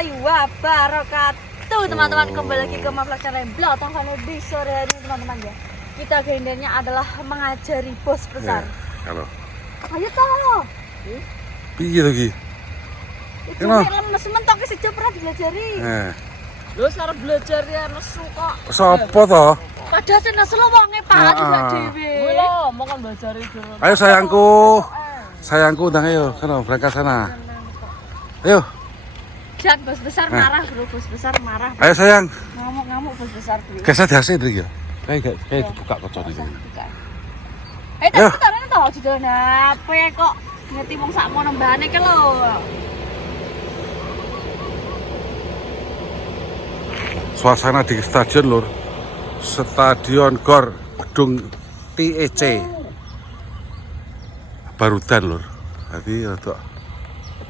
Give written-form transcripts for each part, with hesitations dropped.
warahmatullahi wabarakatuh. Teman-teman, kembali lagi ke Mavlog Channel Tongkane di sore hari ini teman-teman ya. Kita agendanya adalah mengajari bos besar. Halo. Ayo toh. Piye lagi? Itu lemes mentok sih pernah diajari. Lho sarep belajar ya nesu kok. Sopo toh? Padahal sing nesu wonge Pak juga dhewe. Lho, mau kan belajar itu. Ayo sayangku. Sayangku undang ayo, sana berangkat sana. Ayo. Jangan bos besar marah, bro. Bos besar marah. Ayo sayang. Ngamuk-ngamuk bos besar dulu. Kesa dasi iki ya. Kayak buka kocok iki. Tapi tarane toh judulnya apa ya kok ngerti wong sakmono mbane ke lho. Suasana di stadion lur. Stadion Gor Gedung TEC. Barudan lur. Jadi untuk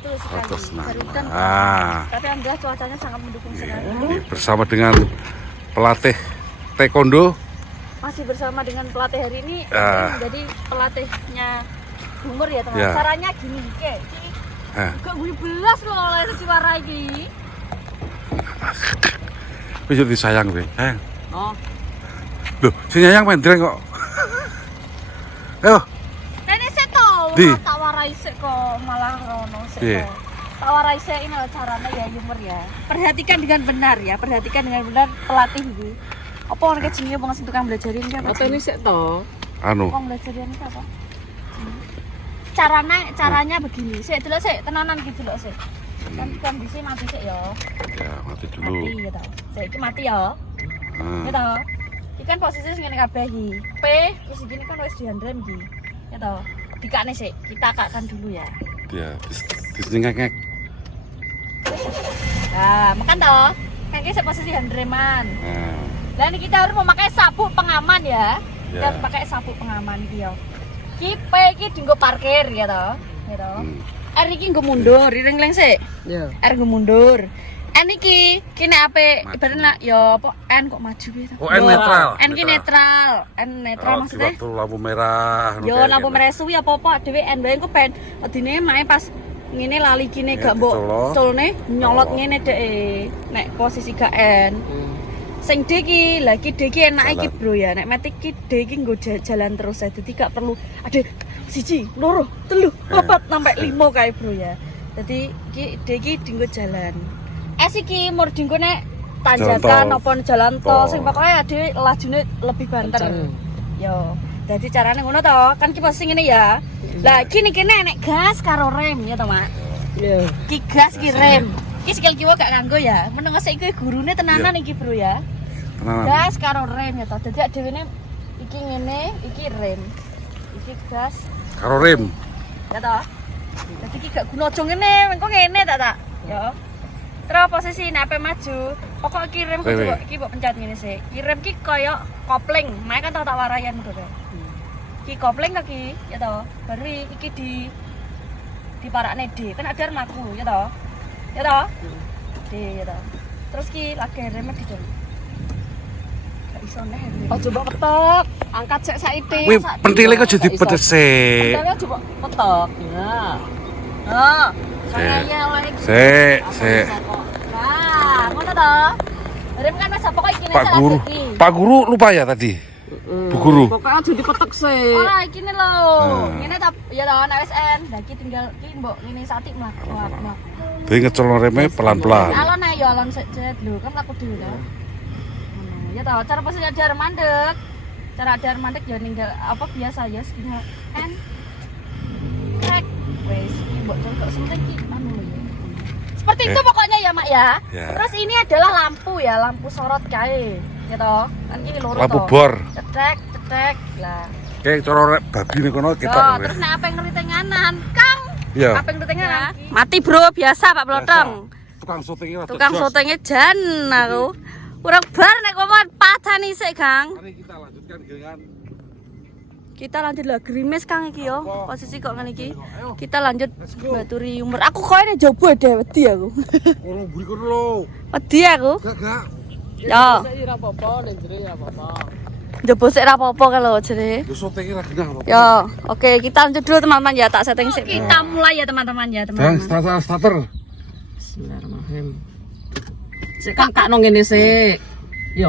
Betul sekali. Barudan. Tapi alhamdulillah cuacanya sangat mendukung sekali. Bersama dengan pelatih taekwondo. Masih bersama dengan pelatih hari ini jadi pelatihnya Humor ya teman. Ya. Caranya gini kayak gak gue belas loh oleh Ciwara ini. Wis yo disayang kowe. Oh. Loh, si nyayang mendreng kok. Ayo. Rene seto, tak warai sik kok malah rono sik. Piye? Tak warai sik ini caranya ya humor ya. Perhatikan dengan benar ya, perhatikan dengan benar pelatih iki. Apa orang kecilnya bang sing tukang belajarin ki apa? Apa ini sik to? Anu. Tukang belajarin ki apa? Caranya begini. Sik delok sik, tenanan ki delok sik. Kan bisa mati sik ya. Ya, mati dulu. Mati ya ta. Sik iki mati ya. Ya ta. Iki kan posisi sing ngene kabeh iki. P terus iki kan wis dihandrem iki. Ya ta. Dikakne sik, kita kakkan dulu ya. Ya, disengek-ngek. Nah, makan toh. Kan iki posisi handreman. Lah ini kita harus memakai sabuk pengaman ya. Kita harus pakai sabuk pengaman iki ya. Ki P iki dienggo parkir ya toh. Ya toh. R iki nggo mundur, ring-ring sik. Iya. R nggo mundur. N iki kene ape ibaratnya ya apa N kok maju gitu. Oh, N netral. N ki netral. N netral maksudnya. Waktu lampu merah. Yo lampu merah suwi apa dhewe N bae engko ben adine mae pas ngene lali kene gak mbok culne nyolot ngene dek nek posisi gak N. Sing D ki, lah ki D ki enak iki bro ya. Nek mati ki D ki nggo jalan terus ya. Dadi gak perlu ada 1, 2, 3, 4 sampai 5 kae bro ya. Dadi ki D ki dienggo jalan. S iki mur dienggo nek tanjakan apa jalan tol sing pokoke ade lajune lebih banter. Yo. Dadi carane ngono to. Kan ki posisi ngene ya. Lah ki kene nek gas karo rem ya to, Mak. Iya. Ki gas ki rem. Ki skill kiwa gak nganggo ya. Meneng sik iki gurune tenanan iki, Bro ya. Tenanan. Gas karo rem ya to. Dadi dhewene iki ngene, iki rem. Iki gas Karo rem. ya to. Dadi iki gak guna aja ngene, engko ngene tak. Ya. Terus posisi nek ape maju, pokok iki rem iki mbok pencet ngene sik. Iki rem ki koyo kopling. Mae kan tak warayan ngono to. Iki kopling kaki ya to. Baru iki di parakne D. Kan ada mlaku ya to. Ya toh? D ya toh. Terus ki lagi remet gitu. Gak iso neh. Oh coba petok, angkat sik saiki. Kuwi pentile kok jadi pedes sik. Pentile coba petok. Ya. Oh. Kaya lagi. Sik. Nah, ngono toh. Rem kan wis pokoke iki Pak Guru. Pak Guru lupa ya tadi. Bu Guru. Pokoknya jadi petok sik. Ora iki ne lho. Ngene ta ya toh nek wis N. Lah iki tinggal ki mbok ngene satik mlaku. Jadi ngecelon remnya pelan-pelan. Alon ae yo alon sik lho, kan aku dhewe to. Ya toh, cara posisi ada mandek. Cara ada mandek ya ninggal apa biasa ya segini N. Krek. Wes iki mbok contoh sementing iki anu ya. Seperti itu pokoknya ya, Mak ya. Terus ini adalah lampu ya, lampu sorot kae. Ya toh, kan ini loro toh. Lampu bor. Cetek lah. Kayak cara babi nih kono kita. Terus nek apa yang ngritinganan, Kang? Iya. Apa yang ngritinganan? Mati bro, biasa Pak Blotong. Tukang syutingnya. Tukang syutingnya jan aku. Kurang bar nek koman patani sik, Kang. Mari kita lanjutkan dengan Kita lanjut lah gerimis Kang iki yo. Posisi kok ngene iki. Kita lanjut baturi umur. Aku koyo jaba deh wedi aku. kono mburi kono lho. Wedi aku. Gak. Ya. Sik ora apa-apa, ning jere ya apa-apa. Jaba sik ra apa-apa ka lho jere. Yo syutingnya ra genah. Ya, oke kita lanjut dulu teman-teman ya, tak setting sik. Kita mulai ya teman-teman ya, teman-teman. Starter. Bismillahirrahmanirrahim. Sik kan kak nang ngene sik. Yo.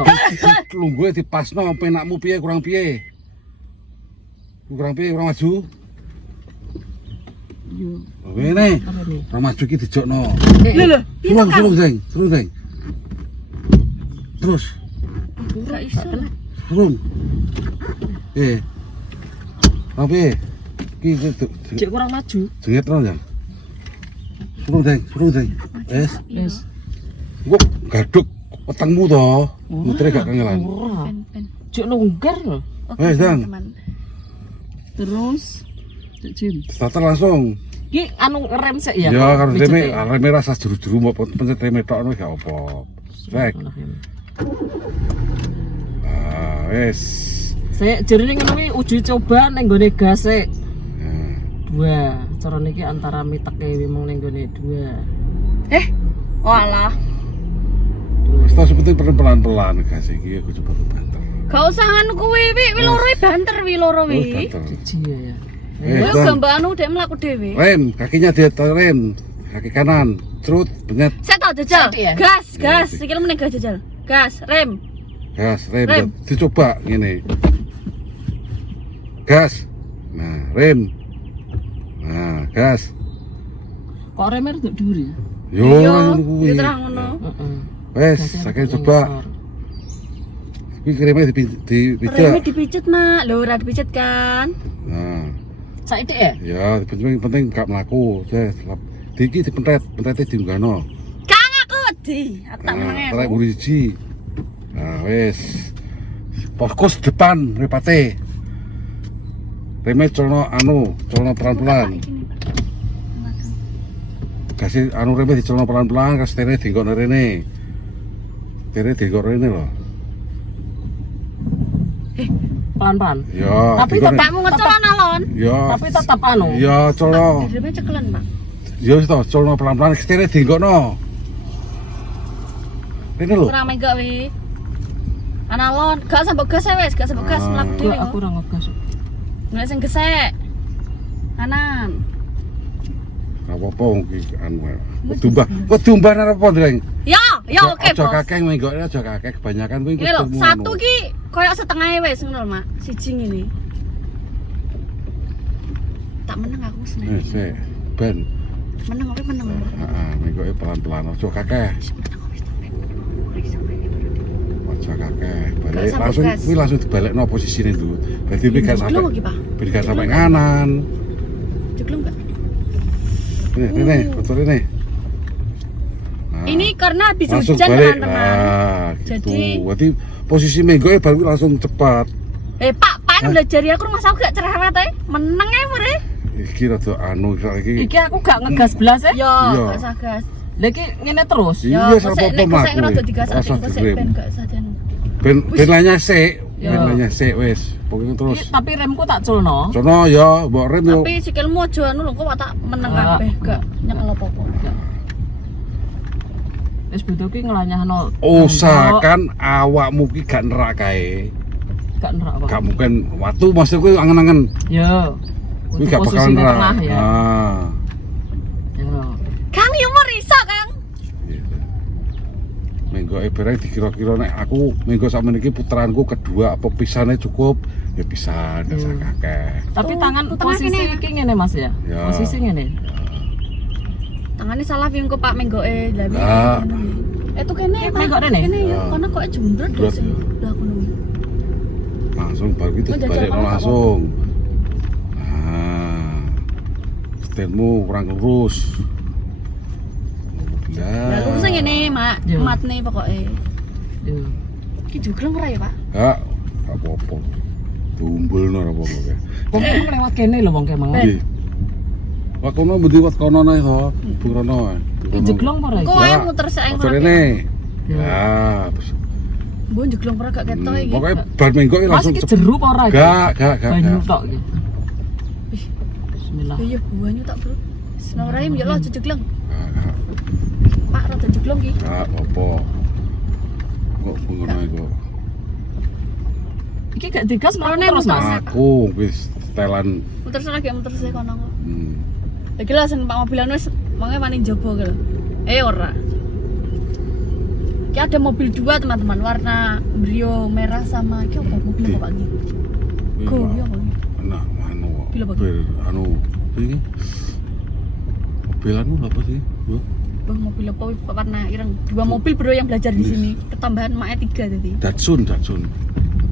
Lungguhe dipasno penakmu piye kurang piye? Kurang piye kurang maju? Yo. Ngene. Apa nih? Kurang maju iki dijokno. Lho, Surung sing. Terus, gak iso. surung. Apa? Iki Cek kurang maju. jenget terus ya. Surung sing. Wes. Wis. Kok gaduk wetengmu to. Mutere gak kangelan. Ora. Pen. Cek longgar lho. Wes, Dan. Terus cek Jim. Starter langsung. Ki anu rem sik ya. Ya karo Mijete. reme rasa juru-juru mau pencet reme tok gak apa. Rek. Wes. Sik jerene ngono kuwi uji coba ning gone gas sik. Nah, Dua. Carane iki antara miteke mung ning gone dua. Walah. wis tak sepenting pelan-pelan gas iki aku coba ku banter. Gak usah anu kuwi, wi loro banter wi loro Wis wi. banter. Siji ya. Wis Dan. gambar anu dek mlaku dhewe. Rem, kakinya dia rem. Kaki kanan, cerut, benget, Saya tak jajal. Satu ya? Gas. Sikil meneh gas jajal. Gas, rem. gas, rem. Rem. Dicoba ngene. Gas. Nah, rem. Nah, gas. Kok remnya rada dhuwur ya? Yo, Yo, ngono kuwi. yo terang ngono. Heeh. Wes, saking coba. Iki kreme dipijak. Remnya dipijet, Mak. Lho, ora dipijet kan? Nah, Saiki ya? ya penting gak mlaku. Wes, iki pentete diunggahno. Kang aku wedi. Aku tak meneng Tarik aku. guri siji. Nah, wes. Fokus depan repate. Reme colno pelan-pelan. Kasih anu reme dicolno pelan-pelan, kasih tere dinggokno rene. Tere dinggok rene lho. Pelan-pelan. Ya, Tapi dinggok rene. Bapakmu ngecolon alon. Ya. Tapi tetap anu. Ya, colno. Remnya cekelan, Pak. Ya wis to, colno pelan-pelan, kasih tere dinggokno. Rene lho. Kurang megak wi. Analon, gak sambok gas ya wis, gak sambok gas mlaku dhewe. Aku ora ngegas. Nek sing gesek. Kanan. Gak apa-apa iki anu. Kedumbah arep apa, Dreng? Ya, oke, Aja Bos. kakek menggok, aja kakek kebanyakan kuwi Ini lho, ketemu satu anu. ki koyo setengah wis ngono lho, Mak. Siji ngene. Tak meneng aku seneng. Sik, ben. Meneng apa meneng? Heeh, menggoke pelan-pelan aja kakek. Aja kakek. Balik Gak sampai langsung gas. kuwi langsung dibalekno posisine dulu. Berarti kuwi gak sampai. Jeglong iki, Pak. Ben gak sampai kanan. Jeglong gak? Ini, betul ini. Nah, Ini karena habis langsung hujan, balik. teman-teman. Nah, gitu. Jadi- Berarti posisi menggoke baru langsung cepat. Pak belajar aku rumah aku gak cerewet ae. Meneng ae mure. Iki rada anu iki. Iki aku gak ngegas blas ya. Yo, Iya. gak usah gas. Lah iki ngene terus. Iya, Yo, sama kok apa nek mak. gesek rada digas Rasa ati gesek direm. ben gak usah anu. Ben lanya sik, Iya. ben lanya sik wis. Pokoknya terus. Iki tapi remku tak culno. Sono ya, mbok rem yo. Tapi sikilmu aja anu lho kok tak meneng kabeh gak nyekel apa-apa. Wis beda ki ngelanyahno. Usahakan awakmu ki gak nerak kae. Gak nerak apa. Gak mungkin waktu maksud kuwi angen-angen. Yo. Kuwi Untuk gak posisi bakalan nerak. tengah ya. Ah. Yo. Kang yo mau iso, Kang. Gitu. Menggo bareng dikira-kira nek aku menggo sakmen iki puteranku kedua apa pisane cukup ya pisan gak usah kakek. Tapi Oh, tangan tengah posisi kene. iki ngene Mas ya. Ya. Posisi ngene. Tangannya salah piye kok Pak menggoke. Lah Lah. Itu kene, Kayak Pak. menggok rene? Kene ya, Ya. karena kok jumbrut Jumbrut, sing ya. lah kono. Langsung baru itu Oh, jajal balik kamu langsung. Nah. Setirmu kurang lurus. Lah lurus ngene, Mak. Ya. Matne pokoke. Yo. Iki jugleng ora ya, Pak? Gak apa-apa. Tumbulno ora apa-apa kae. Wong kemang lewat kene lho wong kemang. Nggih. Wah kono mesti wat kono nae to. Burono. Iki jeglong apa ora iki? Kok ae muter sak Motor ini. Ya. Ya, terus Mbok jeglong ora gak ketok iki. pokoknya bar minggu ini Mas langsung iki jeru apa ora iki? Gak. Banyu gak. tok iki. Bismillah. Ya buahnya tak, Bro. Senorahim ya lo aja jegleng. Gak. Pak rada jeglong iki. Gak apa. Kok bungono iku. Iki gak digas malah Rone terus Mas. muter. Aku wis setelan. Muter lagi muter sih kono. Hmm. Lagi lah sen Pak mobilan wis mangke wani njaba ki lho. Ora. Ki ada mobil 2 teman-teman, warna brio merah sama ki apa mobil apa Pak iki? Go ya apa? Nah, anu. Mobil apa? Anu iki. Mobil anu apa sih? Bang mobil apa warna ireng? 2 mobil bro yang belajar di sini. Ketambahan maknya 3 tadi. Datsun.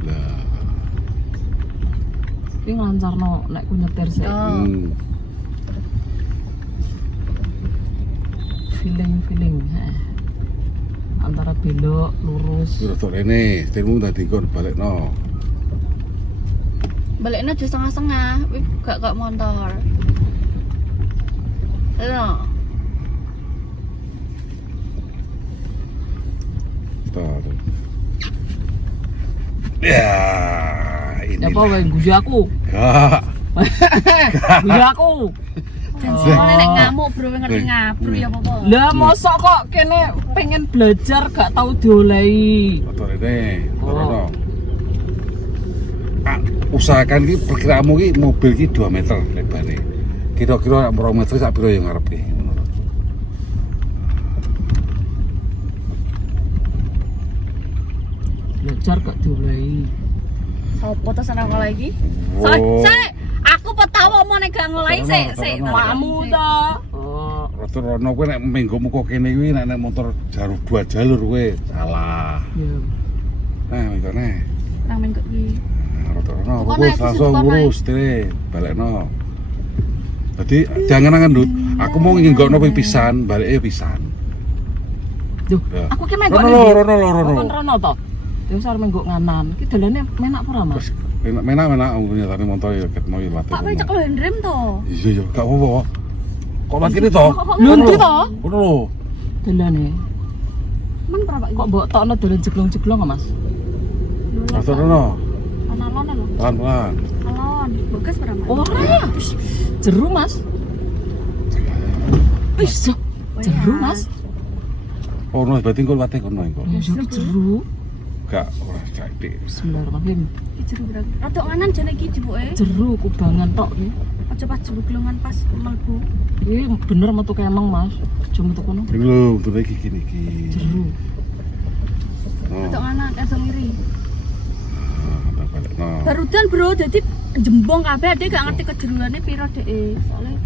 Lah, Ini ngelancarno nek ku nyetir sih. Oh. Feeling. Antara belok lurus. Rada rene, setirmu tadi kon balekno. Baliknya aja setengah-setengah, wih gak motor. Loh. Tuh. Ya, ini. Ya apa wae guyu aku. Gak. Guyu aku. Dan soalnya nek ngamuk bro, ngerti ngabru ya apa-apa. Lah mosok kok kene pengen belajar gak tau diolehi. Rada rene, rono. Usahakan ki perkiraanmu ki mobil ki 2 meter lebare. Kira-kira 2 meter sak piro yang ngarepe ngono. Belajar gak diolehi. Sopo to seneng lagi? Oh. Sik, aku petawa mau nek gak ngolai sik. Kamu to. Oh, Rada rono kowe nek menggomu kok kene kuwi nek motor jalur 2 jalur kowe salah. ya. Nah, mikirne. Nang minggu iki. Rada rono Tukon fokus ae, langsung tukon ae. lurus dire balekno. Jadi jangan Ndut. Aku mau ngenggokno kowe pisan, baleke pisan. Duh, Ya. aku ki mek Rono. Kon rono to. Terus arep menggok nganan. Ki dalane menak apa ora, Mas? Wis menak nyatane motor ya ketno ya latih. Pak kowe cekel rem to. Iya, gak apa-apa. Kok lagi ini toh? Lho, ndi to? Ngono lho. Dalane. Men berapa iki? Kok mbok tokno dalan jeglong-jeglong kok, Mas? Rada rono. Alon lho. Pelan-pelan. Alon. Bekas berapa? Ora. Jeru, Mas. Wis, jeru, Mas. Oh, no, berarti engko latih kono engko. Ya jeru. Gak ora cantik. Bismillahirrahmanirrahim. Iki jeru berapa? Rodok nganan jane iki jebuke. Jeru kubangan tok iki. Aja pas jeblongan pas mlebu. Iki bener metu kemang, Mas. Aja metu kono. Ini lho, untuk iki gini iki. Jeru. Rodok nganan ada ngiri. Nah, balik. Nah. Barudan bro, jadi jembong kabeh ade gak ngerti kejeruane piro dek. Soale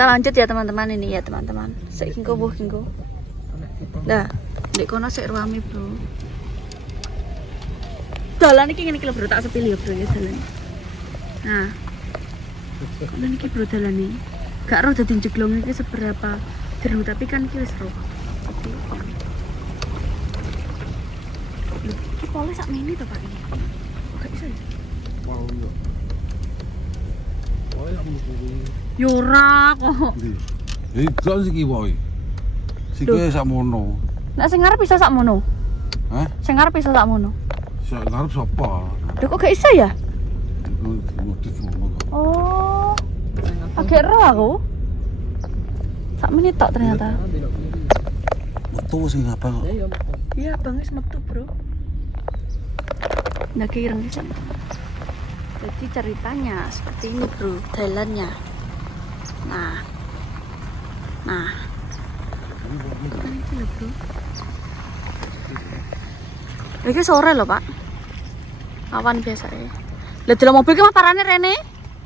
kita lanjut ya teman-teman ini ya teman-teman. Sik kingko buh kingko. Nah, ndek kono sik rame, Bro. Dalan iki ngene iki lho, Bro, tak sepil ya, Bro, ya dalan. Nah. Dalan iki Bro dalane. Gak roh dadi jeglong iki seberapa jeru, tapi kan iki wis roh. Oke. Lho, iki pole sak mene to, Pak. Gak iso ya? Wow, yo. Oh, ya mesti. Yora kok. Iki kok iki woy. Siki sakmono. Nek sing ngarep bisa sakmono. Hah? Sing ngarep bisa sakmono. Sak ngarep sapa? Lho kok gak iso ya? Motif ngono. Oh. Agak roh aku. Sak menit tok ternyata. Metu sing apa kok? Iya, Bang wis metu, Bro. Nah, kireng sih. Jadi ceritanya seperti ini, Bro, jalannya. Nah. Kan iki lho, Bro. Iki sore lho, Pak. Awan biasa ya. Lah delok mobil ki mah parane rene.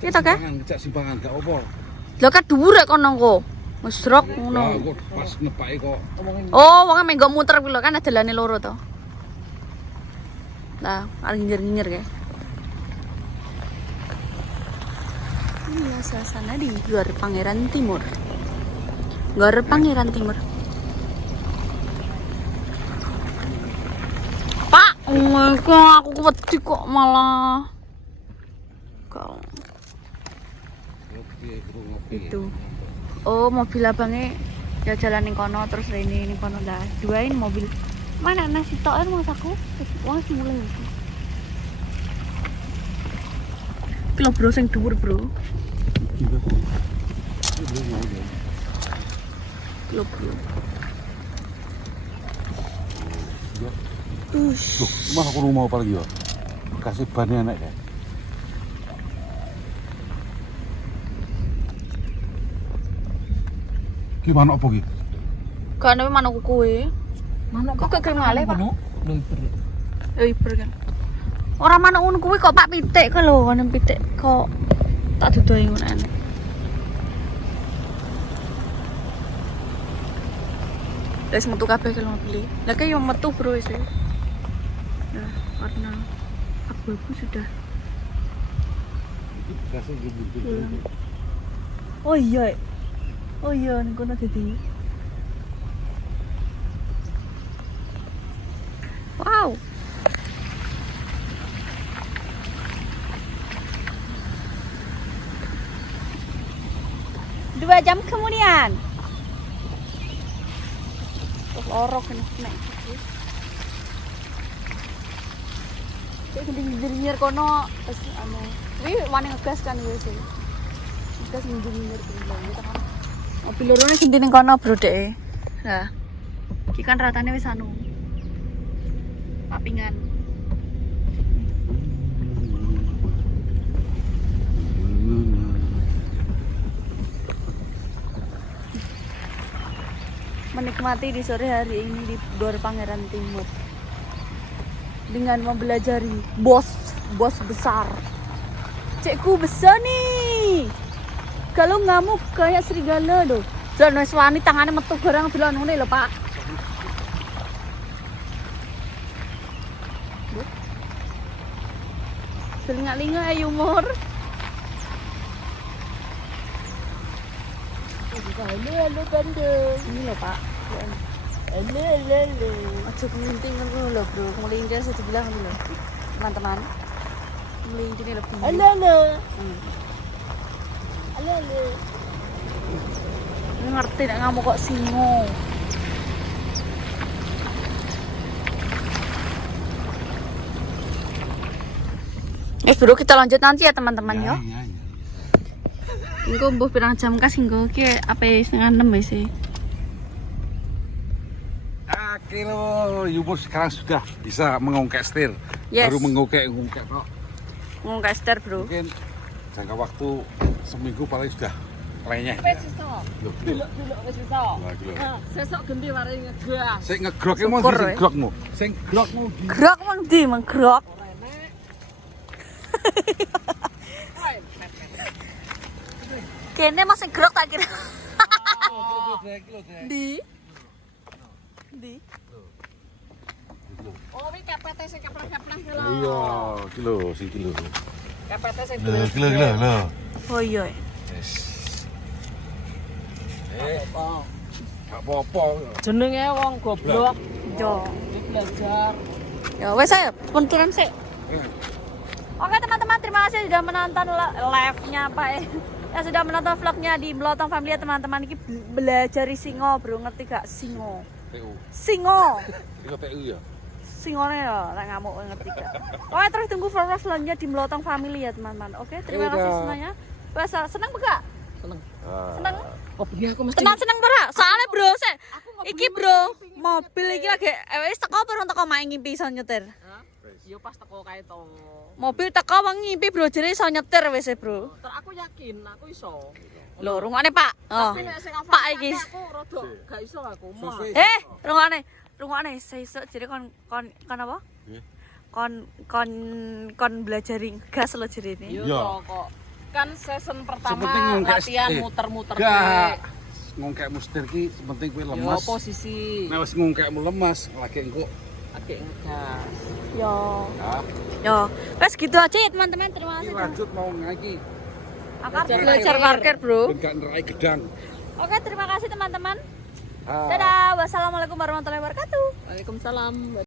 Kita ke? Ngecek simpangan gak apa. Lah kan dhuwur rek kono engko. Wis drok ngono. Kok pas nepake kok. Oh, wong menggo muter kuwi lho kan dalane loro to. Lah, arep nginjer-nginjer kae. Inilah suasana di luar Pangeran Timur. Luar Pangeran Timur. Oh my god, aku wedi kok malah. Kau. Itu. Oh, mobil abangnya ya jalan ning kono terus rene ning kono lah. Duain mobil. Mana nasi token mas aku? Wong mulai. Kilo bro sing dhuwur, Bro. Kilo bro. Tuh, mah aku mau apa lagi ya? Kasih bannya enak ya. Gimana apa gitu? Kan tapi manuk kuwe. Manuk Kok gak ngalih, Pak? Lho iber. Ya iber kan. Ora manuk ngono kuwi kok Pak Pitik kok lho, ngono pitik kok tak dudoi ngono enak. Wis metu kabeh kalau beli. Lah kayak yo metu bro wis. Nah, warna abu-abu sudah. Oh iya. Oh iya, ning kono dadi. Wow. Dua jam kemudian. Lorok kena. Kayak ngindir-ngindir kono terus anu. Kuwi wani ngegas kan wis. Ngegas ngindir-ngindir kono gitu kan. Mobil lorone sing ning kono, Bro Dek. Nah. Iki kan ratane wis anu. Papingan. Menikmati di sore hari ini di Gor Pangeran Timur dengan mempelajari bos besar. Cekku besar nih. Kalau ngamuk kayak serigala loh. Jangan wis wani tangane metu barang delok ngene lho, Pak. Telinga-linga ayo umur. Halo bandung. Ini loh Pak. Halo. Aja kelinting ngono lho Bro. Melintir sebelah ngono lho. Teman-teman. Melintir lebih. Halo. Ngerti nek ngamuk kok singo. Bro kita lanjut nanti ya teman-teman ya. Engko mbuh pirang jam kas engko ki ape 5:30 wis e. Oke lo, Yumur sekarang sudah bisa mengongkek setir. Yes. Baru mengongkek kok. Ngongkek setir, Bro. Mungkin jangka waktu seminggu paling sudah lainnya. Wis iso. Delok Wis iso. Nah, Sesuk genti mari ngegas. sing ngegrok e mau Syukur, sing we. grokmu. Sing grokmu di Grok mang ndi menggrok. Kene masih grok tak kira. Di. Oh, iki KPT sing keplek-keplek lho. iya, kilo, sing kilo. KPT sing Lho. Oh iya. Yes. Gak apa-apa. jenenge wong goblok Jo. iki belajar. Ya wes saya punturan sih. Oke teman-teman, terima kasih sudah menonton live-nya Pak. Ya sudah menonton vlognya di Melotong Family ya teman-teman. Ini belajar singo, Bro, ngerti gak singo? TU. Singo. Itu TU ya. Singone ya, nek ngamuk ngerti gak. Oke, terus tunggu vlog selanjutnya di Melotong Family ya teman-teman. Oke, terima kasih semuanya. Wes seneng gak? Seneng. Oh, iya aku mesti Tenang seneng ora? Soalnya Bro, iki Bro, mobil iki lagi wis teko perun teko main ngimpi iso nyetir. yo pas teko kae to. Mobil teko wong ngimpi Bro, jare iso nyetir wis Bro. Ter aku yakin aku iso. Lho, rungokne Pak. Oh. Tapi nek sing Pak iki. aku rada gak iso aku. Mah. Rungokne sesuk jare kon apa? Nggih. Kon belajar gas lo jerene. Yo Iya. kok. Kan season Sepenting pertama ngongkek latihan setir. muter-muter Gak. Ngongkek mustir ki sepenting kowe Yo lemas. posisi Nek wis ngongkekmu lemas, lagi engko agak ngegas. Yo. ya. Yo, wes gitu aja ya teman-teman. Terima Iki kasih. lanjut mau ngaiki. Akan belajar parkir, Bro. Ben gak nerai gedang. Oke, terima kasih teman-teman. Ah. Dadah. Wassalamualaikum warahmatullahi wabarakatuh. Waalaikumsalam.